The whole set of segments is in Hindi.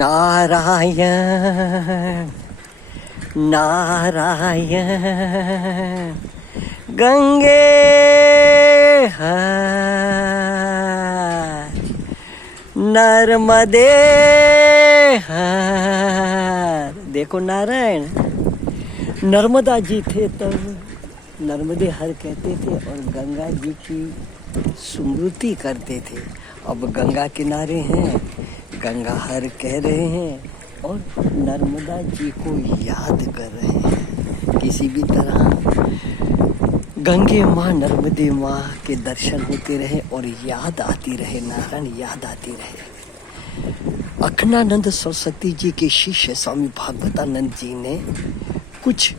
नारायण नारायण गंगे हर नर्मदे हर। देखो नारायण नर्मदा जी थे तब नर्मदे हर कहते थे और गंगा जी की स्मृति करते थे। अब गंगा किनारे हैं, गंगा हर कह रहे हैं और नर्मदा जी को याद कर रहे हैं। किसी भी तरह गंगे माँ नर्मदे माँ के दर्शन होते रहे और याद आती रहे, नारायण याद आती रहे। अखंडानंद सरस्वती जी के शिष्य स्वामी भागवतानंद जी ने कुछ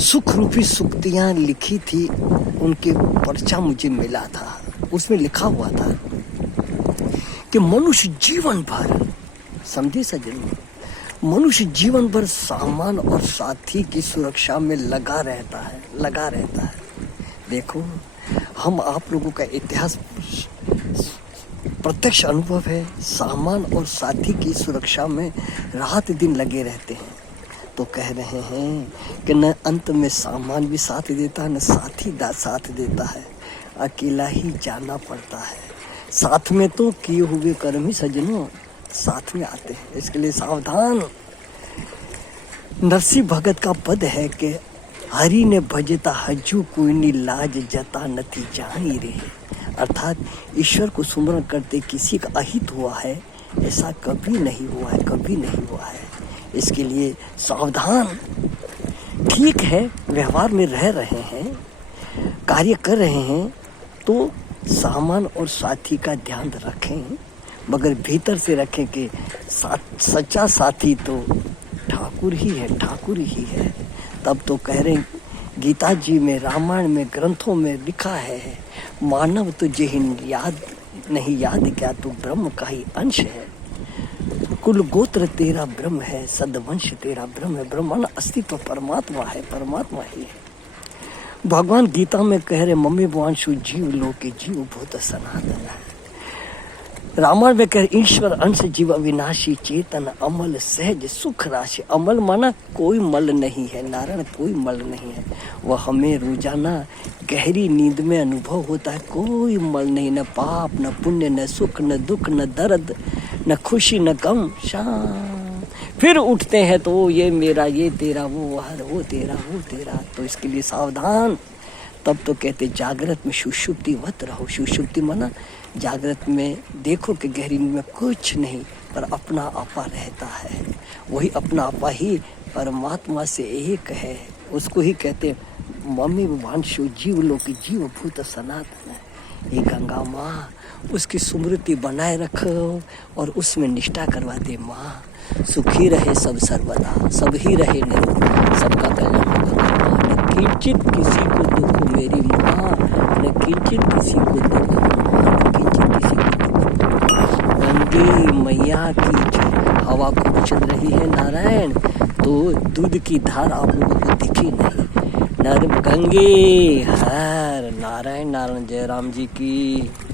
सुख रूपी सूक्तियाँ लिखी थी, उनके पर्चा मुझे मिला था। उसमें लिखा हुआ था कि मनुष्य जीवन भर, समझे सज्जनों, मनुष्य जीवन भर सामान और साथी की सुरक्षा में लगा रहता है। देखो हम आप लोगों का इतिहास प्रत्यक्ष अनुभव है, सामान और साथी की सुरक्षा में रात दिन लगे रहते हैं। तो कह रहे हैं कि न अंत में सामान भी साथ देता है, न साथी साथ देता है, अकेला ही जाना पड़ता है। साथ में तो किए हुए कर्म ही सज्जनों साथ में आते हैं, इसके लिए सावधान। नरसिंह भगत का पद है कि हरि ने भजता हजू कोई नी लाज जता नथी जानी रे। अर्थात ईश्वर को सुमरण करते किसी का अहित हुआ है, ऐसा कभी नहीं हुआ है, कभी नहीं हुआ है। इसके लिए सावधान। ठीक है, व्यवहार में रह रहे हैं, कार्य कर रहे हैं तो सामान और साथी का ध्यान रखें, मगर भीतर से रखें कि सच्चा साथी तो ठाकुर ही है, ठाकुर ही है। तब तो कह रहे हैं, गीता जी में, रामायण में, ग्रंथों में लिखा है, मानव तुझे याद नहीं याद क्या, तू ब्रह्म का ही अंश है। कुल गोत्र तेरा ब्रह्म है, सदवंश तेरा ब्रह्म है। ब्रह्मांड अस्तित्व परमात्मा है, परमात्मा ही है। भगवान गीता में कह रहे, मम्मी वांशु जीव लोके जीव भूत सनातन। रामायण में कह रहे, ईश्वर अंश जीव अविनाशी चेतन अमल सहज सुख राशि। अमल माना कोई मल नहीं है, नारायण कोई मल नहीं है। वह हमें रोजाना गहरी नींद में अनुभव होता है, कोई मल नहीं, न पाप न पुण्य, न सुख न दुख, न दर्द न खुशी न गम, शांत। फिर उठते हैं तो ये मेरा, ये तेरा, वो तेरा, वो तेरा। तो इसके लिए सावधान। तब तो कहते जागृत में सुषुप्तिवत रहो। सुषुप्ति माना जागृत में देखो कि गहरी नींद में कुछ नहीं, पर अपना आपा रहता है। वही अपना आपा ही परमात्मा से एक है। उसको ही कहते मम्मी वांशु जीव लोकी जीव भूत सनातन। ये गंगा माँ, उसकी स्मृति बनाए रखो और उसमें निष्ठा करवा दे। माँ सुखी रहे सब सर्वदा, सब ही रहे निरोग, सबका कल्याण होगा। न किंचित किसी को दुख मेरी माँ, न किंचित किसी को दुख, न किंचित किसी को दुख। गंगे मैया की हवा खूब चल रही है नारायण, तो दूध की धार आप लोगों को दिखी नहीं। नर्म गंगे हर नारायण नारायण। जय राम जी की।